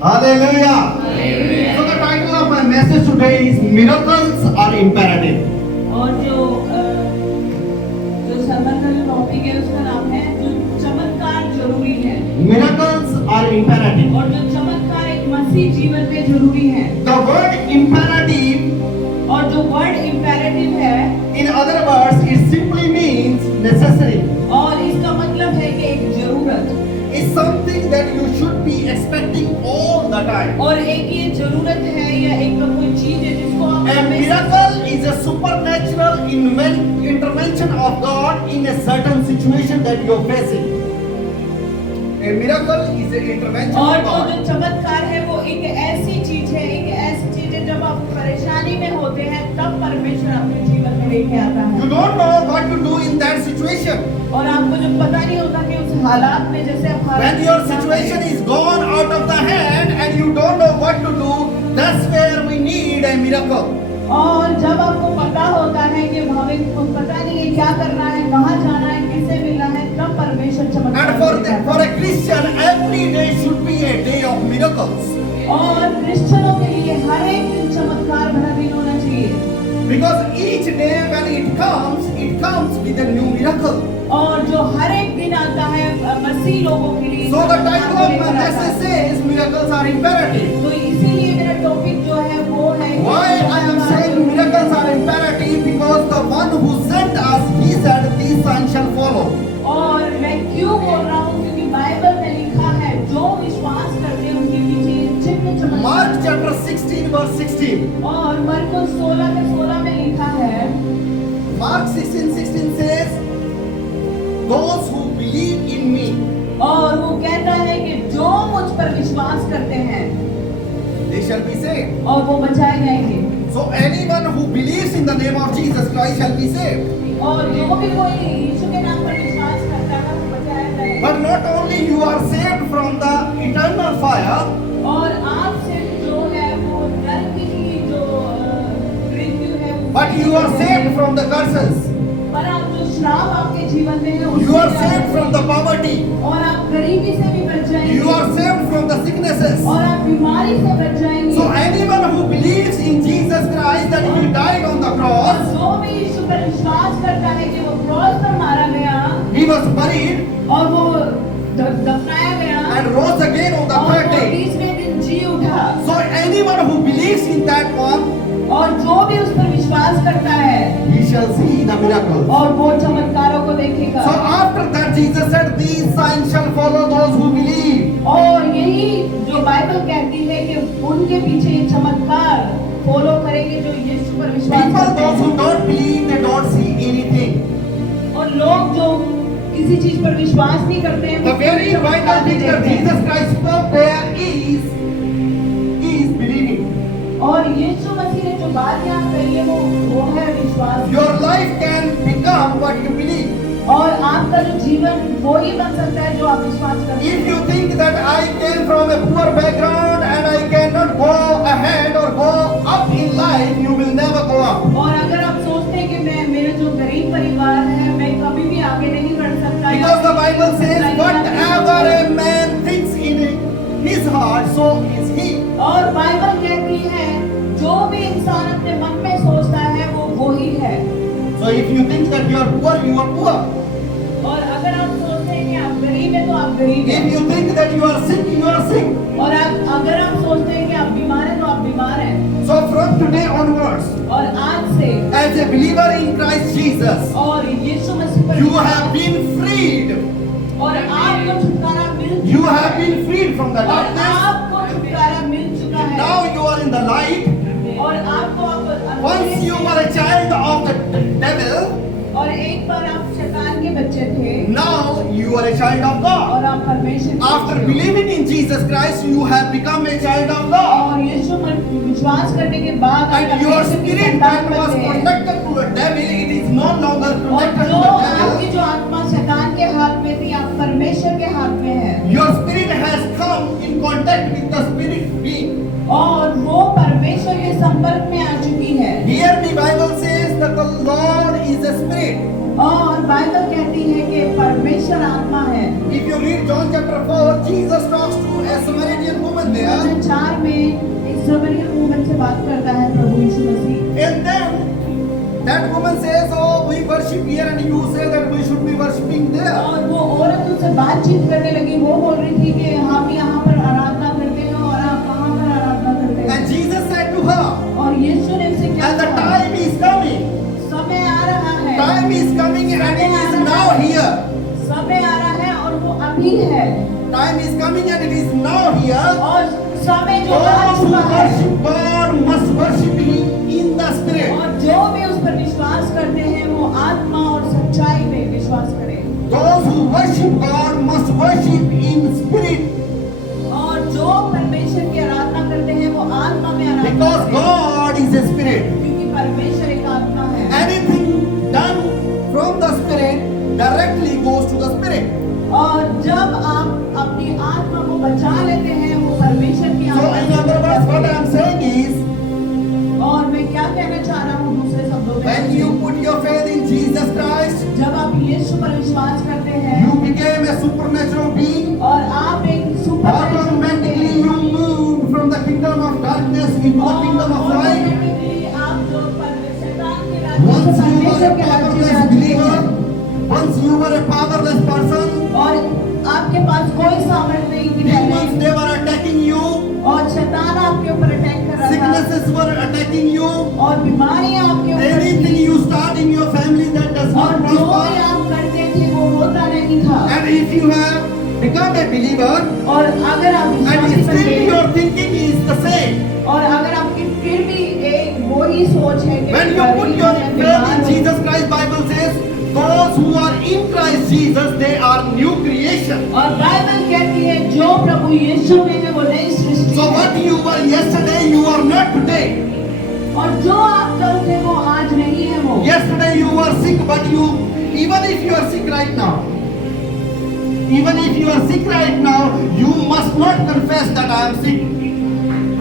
Hallelujah. Amen. So the title of my message today is Miracles are Imperative. और जो संबंध का जो टॉपिक है उसका नाम है जो चमत्कार जरूरी है। Miracles are imperative. और जो चमत्कार एक मसीह जीवन में जरूरी है। The word imperative, और जो वर्ड इम्पेरेटिव है, in other words, it simply means necessary. और इसका मतलब है कि एक जरूरत, It's something that you should be expecting all the time. और एक ये जरूरत है या एक कोई चीज है जिसको आप A miracle is a supernatural intervention of God in a certain situation that you're facing. A miracle is an intervention और of God. जो चमत्कार है वो एक ऐसी चीज है, एक ऐसी चीज है जब आप परेशानी में होते हैं तब परमेश्वर आपके जीवन में लेके आता है। You don't know what to do in that situation. और आपको जब पता नहीं होता कि उस हालात में जैसे आप When your situation is gone out of the hand and you don't know what to do, that's where we need a miracle. और जब आपको पता होता है कि हमें पता नहीं है क्या करना है, कहाँ जाना है, किससे मिलना है, तब परमेश्वर चमत्कार And for a Christian, every day should be a day of miracles. और क्रिश्चियनों के लिए हर एक दिन चमत्कार भरा दिन होना चाहिए। Because each day when it comes with a new miracle. और जो हर एक दिन आता है मसीह लोगों के लिए। So the title of my message says miracles are imperative. तो इसीलिए मेरा टॉपिक जो है वो है Why I am saying miracles are imperative? Because the one who sent us, he said these signs shall follow. और मैं क्यों बोल रहा हूँ क्योंकि बाइबल में लिखा है जो विश्वास करते हैं उनके पीछे चिन्ह चमत्कार। Mark chapter 16 verse 16. और मरकुस 16:16 में लिखा है, Mark 16:16 says, those who believe in me, और वो कहता है कि जो मुझ पर विश्वास करते हैं they shall be saved. और वो बचाए जाएंगे। So anyone who believes in the name of Jesus Christ shall be saved. और जो भी कोई यीशु के नाम पर विश्वास करता है वो बचाया जाएगा। But not only you are saved from the eternal fire, और आप सिर्फ जो है वो नरक की जो मृत्यु है वो but you are saved from the curses. पर आप जो श्राप आपके जीवन में है You are saved from the poverty. और आप गरीबी से भी बच जाएंगे। You are saved from the sicknesses. और आप बीमारी से बच जाएंगे। So anyone who believes in Jesus Christ that he died on the और cross, जो भी यीशु पर विश्वास करता है कि वो क्रॉस पर मारा गया he was buried और वो दफनाया गया and rose again on the और third वो day. तीसरे दिन जी उठा। So anyone who believes in that one, और जो भी उस पर विश्वास करता है he shall see the miracles. और वो चमत्कारों को देखेगा। So after that Jesus said, these signs shall follow those who believe. और यही जो बाइबल कहती है कि उनके पीछे ये चमत्कार फॉलो करेंगे जो यीशु पर विश्वास People, करते those who हैं। don't believe, they don't see anything. और लोग जो किसी चीज पर विश्वास नहीं करते हैं The very vital thing that Jesus Christ spoke there is believing. और यीशु मसीह ने जो बात यहाँ कही है वो है विश्वास। Your life can become what you believe. और आपका जो जीवन वो ही बन सकता है जो आप विश्वास करते If हैं। you think that I came from a poor background and I cannot go ahead or go up in life, you will never go up. और अगर आप सोचते हैं कि मेरे जो गरीब परिवार है मैं कभी भी आगे नहीं बढ़ सकता Because the Bible says, whatever a man thinks in his heart, so is he. और बाइबल कहती है जो भी इंसान अपने मन में सोचता है वो ही है। So if you think that you are poor, you are poor. और अगर आप सोचते हैं कि आप गरीब हैं तो आप गरीब If हैं। you think that you are sick, you are sick. और अगर आप सोचते हैं कि आप बीमार हैं तो आप बीमार हैं। So from today onwards, और आज से as a believer in Christ Jesus, और यीशु मसीह पर you have been freed. और आपको छुटकारा मिल You चुका have है। been freed from the और darkness. आपको छुटकारा मिल चुका है। Now you are in the light. और आपको Once you were a child of the devil, और एक बार आप शैतान के बच्चे थे now you are a child of God. और आप परमेश्वर के After बच्चे हो। believing in Jesus Christ, you have become a child of God. और यीशु पर विश्वास करने के बाद आप And your परमेश्वर की spirit संतान that was बनते हैं। connected to the devil, it is no longer और connected जो to the आपकी devil. जो आत्मा शैतान के हाथ में थी आप परमेश्वर के हाथ में है। Your spirit has come in contact with the spirit being. और वो परमेश्वर के संपर्क में आ चुकी है। Here the Bible says that the Lord is a spirit. और बाइबल कहती है कि परमेश्वर आत्मा है। If you read John chapter 4, Jesus talks to a Samaritan woman there. 2004 में एक समरियन वुमन से बात करता है प्रभु यीशु मसीह। And then that woman says, "Oh, we worship here, and you say that we should be worshiping there." और वो औरत उनसे बातचीत करने लगी। वो बोल रही थी कि हम यहाँ पर आराधना करते हैं और आप कहाँ पर आराधना करते हैं। And Jesus said to her, और यीशु ने उनसे क्या "And the कहा? time is coming. समय आ रहा है। Time is coming, and it is now here. समय आ रहा है और वो अभी है। Time is coming, and it is now here. और समय जो आ Those who चुका है worship God must worship Him in the Spirit. और जो भी उस पर विश्वास करते हैं वो आत्मा और सच्चाई में विश्वास करें। Those who worship God must worship in spirit, और जो परमेश्वर की आराधना करते हैं वो आत्मा में आराधना because करें। God is a spirit. क्योंकि परमेश्वर एक आत्मा है। Anything done from the spirit directly goes to the spirit. और जब आप अपनी आत्मा को बचा लेते हैं वो परमेश्वर की So in other words, what I am saying is, और मैं क्या कहना चाह रहा हूँ दूसरे शब्दों में, when you put your faith in Jesus Christ, जब आप यीशु पर विश्वास करते हैं you became a supernatural being. और आप एक Automatically you move from the kingdom of darkness into the kingdom of light. आप जो शैतान के राज्य से Once you were परमेश्वर a के राज्य में powerless आ चुके believer, हैं once you were a powerless person, और आपके पास कोई सामर्थ्य नहीं थी demons पहले they were attacking you, और शैतान आपके ऊपर अटैक कर रहा था sicknesses were attacking you, और बीमारियां आपके ऊपर anything थी you start in your family that does और not जो भी prosper. आप करते थे वो होता नहीं था। And if you have become a believer और अगर आप and विश्वासी बन still गए your thinking is the same, और अगर आपकी फिर भी एक वही सोच है कि when you put your faith in Jesus Christ, Bible says, those who are in Christ Jesus, they are new creation. और बाइबल कहती है जो प्रभु यीशु में है वो नई सृष्टि So है what you were yesterday, you are not today. और जो आप कल थे वो आज नहीं है वो। Yesterday you were sick, but even if you are sick right now, even if you are sick right now, you must not confess that I am sick.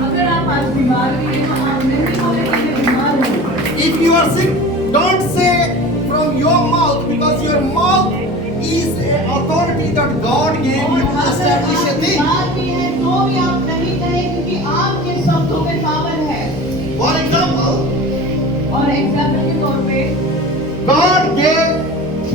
अगर आप आज बीमार भी हैं तो आप नहीं बोले कि मैं बीमार हूँ। If you are sick, don't say from your mouth, because your mouth is an authority that God gave और you to अगर establish a आप thing. बीमार भी हैं तो भी आप नहीं कहें क्योंकि आपके शब्दों में पावर है। For example, और एग्जाम्पल के तौर पे God gave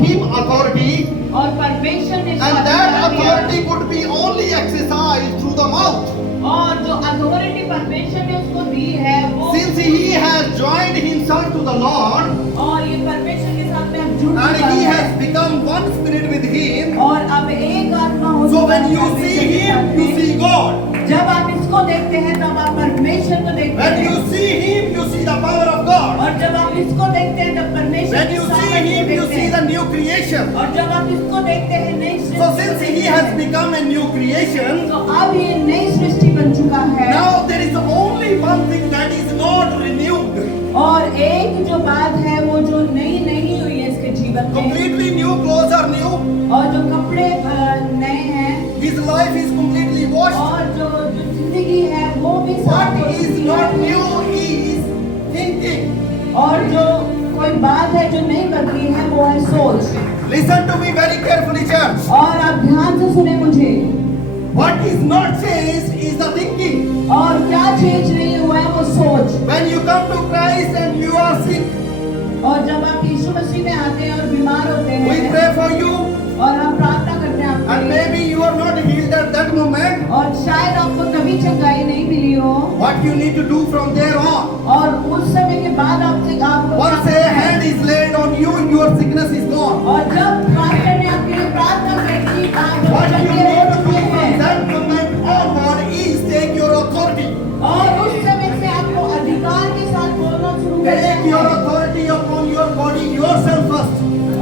him authority, और परमेश्वर ने and that authority could be only exercised through the mouth. और जो अथॉरिटी परमेश्वर ने उसको दी है वो Since he has joined himself to the Lord, और ये परमेश्वर के साथ में अब जुड़ and चुका he है has become one spirit with him, और अब एक आत्मा हो so चुका when है you परमेश्वर see के साथ him, you में। see God. जब आप इसको देखते हैं तब आप परमेश्वर को देखते When हैं you see him, you see the power of God. और जब आप इसको देखते हैं तब परमेश्वर When की you see सामर्थ्य him, you देखते see हैं the new creation. और जब आप इसको देखते हैं नई सृष्टि So को since देखते he has हैं, become a new creation, तो अब ये नई सृष्टि बन चुका है now there is only one thing that is not renewed. और एक जो बात है वो जो नई नहीं हुई है इसके जीवन में Completely new clothes are new. और जो कपड़े नए हैं His life is completely washed. और जो जो जिंदगी है वो भी साफ What हो is चुकी not है new is thinking. और जो कोई बात है जो नहीं बदली है वो है सोच। Listen to me very carefully, church. और आप ध्यान से सुने मुझे What is not changed is the thinking. और क्या चेंज नहीं हुआ है वो सोच। When you come to Christ and you are sick, और जब आप यीशु मसीह में आते हैं और बीमार होते we हैं pray for you, और हम प्रार्थना करते हैं and आपके लिए maybe you are not healed at that moment. और शायद आपको तभी चंगाई नहीं मिली हो What you need to do from there on? और उस समय के बाद आपको Once a hand is laid on you, your sickness is gone. और जब डॉक्टर ने आपके लिए प्रार्थना करी आप What you चंगे need हो to do चुके from हैं that moment onward is take your authority. और उस समय से आपको अधिकार के साथ बोलना शुरू करना Take your है authority upon your body yourself first.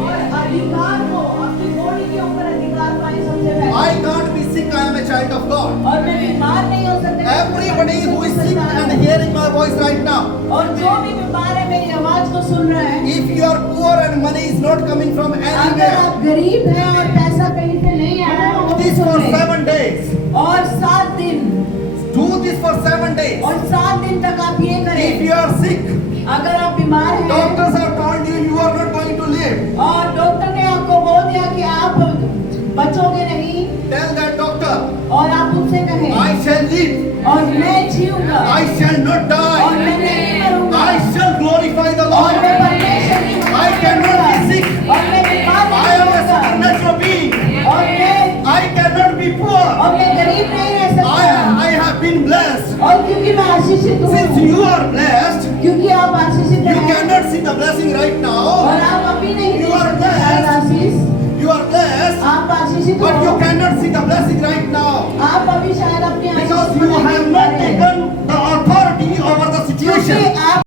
और अधिकार को अपनी बॉडी के ऊपर अधिकार पाए सबसे पहले I can't be sick, I am a child of God. और मैं बीमार नहीं हो सकता Everybody who is sick and hearing my voice right now, और जो भी बीमार है मेरी आवाज को सुन रहा है if you are poor and money is not coming from अगर anywhere, आप गरीब हैं और पैसा कहीं से नहीं आ रहा है वो do भी this सुन for ले। 7 days. और 7 दिन Do this for 7 days. और 7 दिन तक आप ये If करें you are sick, अगर आप बीमार हैं doctors have told you you are not going to live. और डॉक्टर ने आपको बोल दिया कि आप बचोगे नहीं Tell that doctor, और आप उनसे कहें I shall live. और मैं जीऊंगा I shall not और die. मैं नहीं मरूंगा I shall glorify the और मैं Lord. परमेश्वर की महिमा I cannot be करूंगा sick. और मैं बीमार I नहीं am a होऊंगा supernatural being. और I cannot be poor. मैं गरीब नहीं रह सकता I have been blessed. और क्योंकि मैं आशीषित Since हूँ you are blessed, क्योंकि आप आशीषित you हैं cannot see the blessing right now. और आप अभी नहीं You देख are सकते blessed. Ashish You are blessed, आप आशीषित but you हो cannot see the blessing right now. आप अभी शायद अपनी आशीष Because को you नहीं have देख पा not रहे हैं। taken the authority over the situation. क्योंकि आप